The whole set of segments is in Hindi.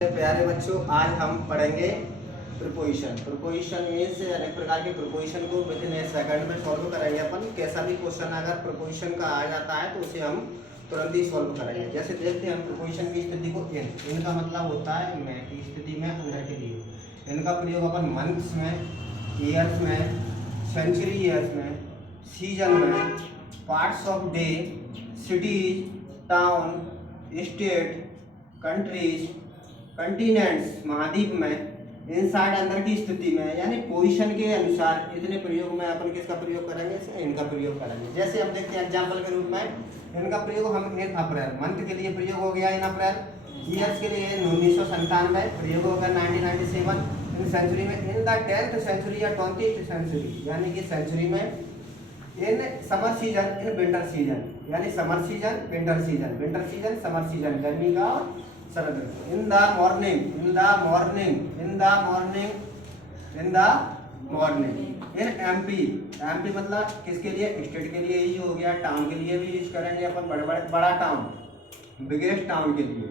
प्यारे बच्चों, आज हम पढ़ेंगे प्रीपोजिशन। प्रीपोजिशन मीन्स अनेक प्रकार के प्रीपोजिशन को विद इन ए सेकंड में सॉल्व करेंगे अपन। कैसा भी क्वेश्चन अगर प्रीपोजिशन का आ जाता है तो उसे हम तुरंत ही सॉल्व करेंगे। जैसे देखते हैं हम प्रीपोजिशन की स्थिति को इन का मतलब होता है मैं की स्थिति में अंदर के लिए। इनका प्रयोग अपन मंथ्स में, ईयर्स में, सेंचुरी ईयर्स में, सीजन में, parts of day, cities, town, state, countries, continents महाद्वीप में, इनसाइड अंदर की स्थिति में, यानी पोजीशन के अनुसार इतने प्रयोग में अपन किसका प्रयोग करेंगे, इनका प्रयोग करेंगे। जैसे हम देखते हैं एग्जांपल के रूप में इनका प्रयोग हम इन अप्रैल मंथ के लिए प्रयोग हो गया इन अप्रैल, ईयर्स के लिए 1997 प्रयोग हो गया 1997, इन सेंचुरी में इन द 10th सेंचुरी या 20th सेंचुरी, यानी कि सेंचुरी में in summer season, in winter season, यानी summer season, winter season, winter season, summer season, गर्मी का और शरद ऋतु। In the morning, in the morning, in the morning, in the morning. In MP, MP मतलब किसके लिए, स्टेट के लिए ही हो गया, टाउन के लिए भी यूज करेंगे अपन, बड़ा टाउन, बिगेस्ट टाउन के लिए,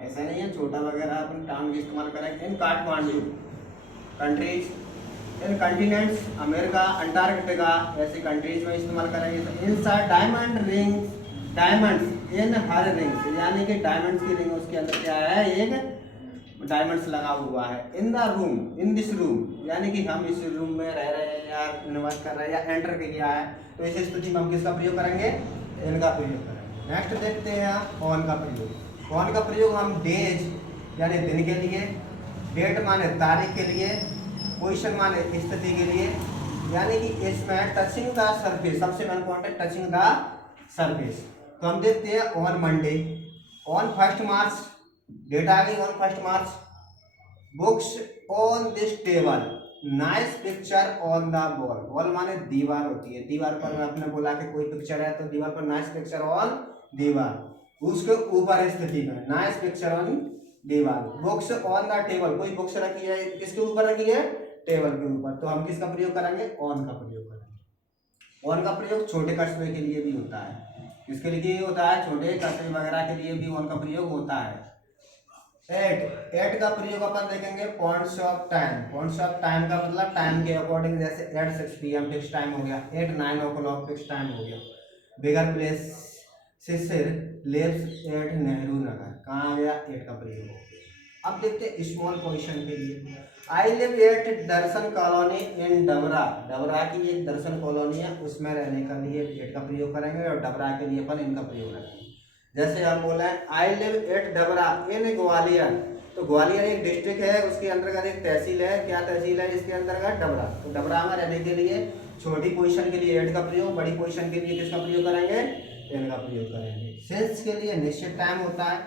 ऐसा नहीं है छोटा वगैरह अपन टाउन का इस्तेमाल करेंगे। इन काठमांडू, कंट्रीज, इन कंटिनेंट्स, अमेरिका, अंटार्कटिका, ऐसी कंट्रीज में इस्तेमाल करेंगे। तो इनसाइड डायमंड रिंग्स, डायमंड्स इन हर रिंग्स, यानी कि डायमंड्स की रिंग, उसके अंदर क्या है, एक डायमंड्स लगा हुआ है। In the room, in this room, यानी कि हम इस रूम में रह रहे हैं या निवास कर रहे हैं या एंटर किया है, तो इस स्थिति में हम किसका प्रयोग करेंगे, इनका प्रयोग करेंगे। नेक्स्ट देखते हैं ऑन का प्रयोग। ऑन का प्रयोग हम डेज यानी दिन के लिए, डेट माने तारीख के लिए, पोजीशन माने स्थिति के लिए, यानी कि इसमें टचिंग द सरफेस सबसे इम्पोर्टेंट, टचिंग द सरफेस। तो हम देखते हैं on Monday, on 1 March, date आ गई on 1 March, books on this table, nice picture on the wall, wall माने दीवार होती है, दीवार पर आपने बोला कि कोई पिक्चर है तो दीवार पर नाइस पिक्चर ऑन दीवार, उसके ऊपर स्थिति में नाइस पिक्चर ऑन दीवार। बुक्स ऑन द टेबल, कोई बुक्स रखी है, किसके ऊपर रखी है, टेबल के ऊपर, तो हम किसका प्रयोग करेंगे, ऑन का प्रयोग करेंगे। ऑन का प्रयोग छोटे कस्बे के लिए भी होता है, किसके लिए होता है, छोटे कस्बे वगैरह के लिए भी ऑन का प्रयोग होता है। एट, एट का प्रयोग अपन देखेंगे points of time, points of time का मतलब टाइम के अकॉर्डिंग, जैसे 8 PM फिक्स टाइम हो गया, 8 9 o'clock फिक्स टाइम हो गया। Bigger place Shishir lives at Nehru Nagar, कहाँ आ गया, एट का प्रयोग हो गया। अब देखते हैं स्मॉल पोजीशन के लिए। I live at Darshan colony इन डबरा, डबरा की एक दर्शन कॉलोनी है, उसमें रहने के लिए एट का प्रयोग करेंगे और डबरा के लिए अपन इनका प्रयोग करेंगे। जैसे हम बोले आई लिव एट डबरा इन ग्वालियर, तो ग्वालियर एक डिस्ट्रिक्ट है, उसके अंतर्गत एक तहसील है, क्या तहसील है इसके अंतर्गत, डबरा। तो डबरा में रहने के लिए छोटी पोजीशन के लिए एट का प्रयोग, बड़ी पोजीशन के लिए किसका प्रयोग करेंगे, इन का प्रयोग करेंगे। सिंस के लिए निश्चित टाइम होता है,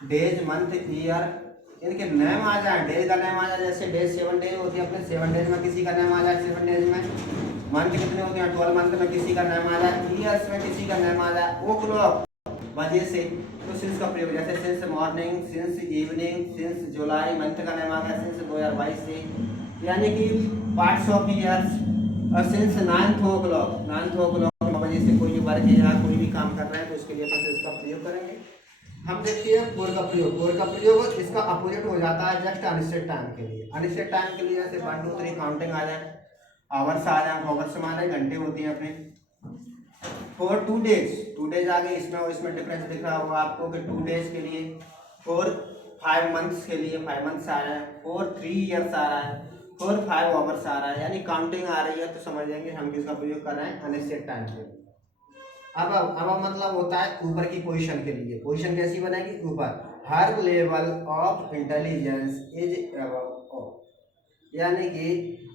डेज, मंथ, ईयर, इनके नेम आ जाए, डेज का नेम आ जाए, जैसे डेज 7 डेज होती है अपने, 7 डेज में किसी का नेम आ जाए, 7 डेज में। मंथ कितने होते हैं, 12 मंथ में किसी का नेम आ जाए, ईयर्स में किसी का नेम आ जाए, ओ क्लॉक वजह से, तो सिंस का प्रयोग, जैसे since morning, since evening, since जुलाई, मंथ का नेम आ गया सिंस 2022 से, यानी कि पार्ट्स ऑफ ईयर्स, और since 9th o'clock, 9th o'clock वजह से कोई वर्क है या कोई भी काम कर रहे हैं तो उसके लिए अपन इसका प्रयोग करेंगे। हम देखते हैं फोर का प्रयोग। फोर का प्रयोग इसका अपोजिट हो जाता है जस्ट अनिश्चित टाइम के लिए। अनिश्चित टाइम के लिए जैसे 1 2 3 काउंटिंग आ जाए, आवर्स आ जाए, आवर्स माने घंटे होती हैं अपने। फॉर 2 डेज, 2 डेज आ गए, इसमें और इसमें डिफरेंस दिख रहा होगा आपको कि 2 डेज के लिए। फॉर 5 मंथ्स के लिए 5 मंथ्स आ रहा है, फॉर 3 ईयर्स आ रहा है, फॉर 5 आवर्स आ रहा है, यानी काउंटिंग आ रही है, तो समझ लेंगे हम किसका प्रयोग कर रहे हैं, अनिश्चित टाइम के लिए। अब मतलब होता है ऊपर की पोजीशन के लिए। पोजीशन कैसी बनेगी, ऊपर, her level of intelligence is above, यानी कि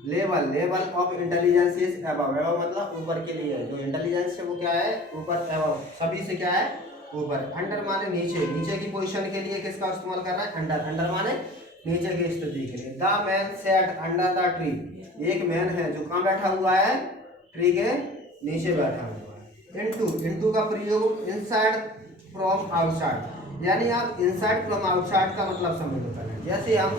level of intelligence is above, above मतलब ऊपर के लिए, जो इंटेलिजेंस है वो क्या है, ऊपर, अबव सभी से क्या है, ऊपर। अंडर माने नीचे, नीचे की पोजीशन के लिए किसका इस्तेमाल कर रहा है, अंडर, अंडर माने नीचे की स्थिति के लिए। The man sat under the tree, एक मैन है जो कहाँ बैठा हुआ है, ट्री के नीचे बैठा हुआ है। इनटू, इनटू का प्रयोग इनसाइड फ्रॉम आउटसाइड, यानी आप इनसाइड फ्रॉम आउटसाइड का मतलब समझ लो पहले। जैसे हम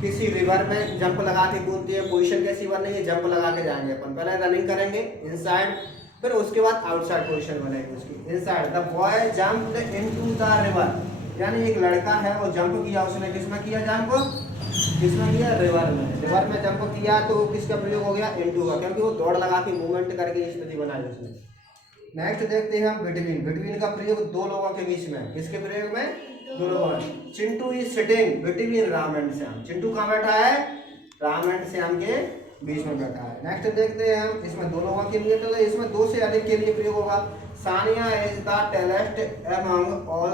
किसी रिवर में जंप लगा के कूदते हैं, पोजीशन कैसी बनेगी, है जंप लगा के जाएंगे अपन, पहले रनिंग करेंगे इनसाइड, फिर उसके बाद आउटसाइड पोजीशन बनेगी उसकी, inside. The boy jumped into the river, यानी एक लड़का है वो जंप किया, उसने किसमें किया जंप, किसमें किया, रिवर में। रिवर में जंप किया तो किसका प्रयोग हो गया, इनटू का, क्योंकि वो दौड़ लगा के मूवमेंट करके स्थिति बनाई उसने। नेक्स्ट देखते हैं हम बिटवीन। बिटवीन का प्रयोग दो लोगों के बीच में, किसके प्रयोग में, दो लोगों में। Chintu is sitting between Ram and Shyam. Chintu कहाँ बैठा है, राम एंड श्याम के बीच में बैठा है। नेक्स्ट देखते हैं हम, इसमें दो लोगों के लिए, तो इसमें दो से अधिक के लिए प्रयोग होगा। Sania is the tallest among all